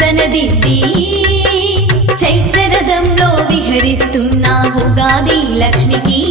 తీర్చిదిద్ది చైత్రరథంలో విహరిస్తున్న ఉగాది లక్ష్మికి.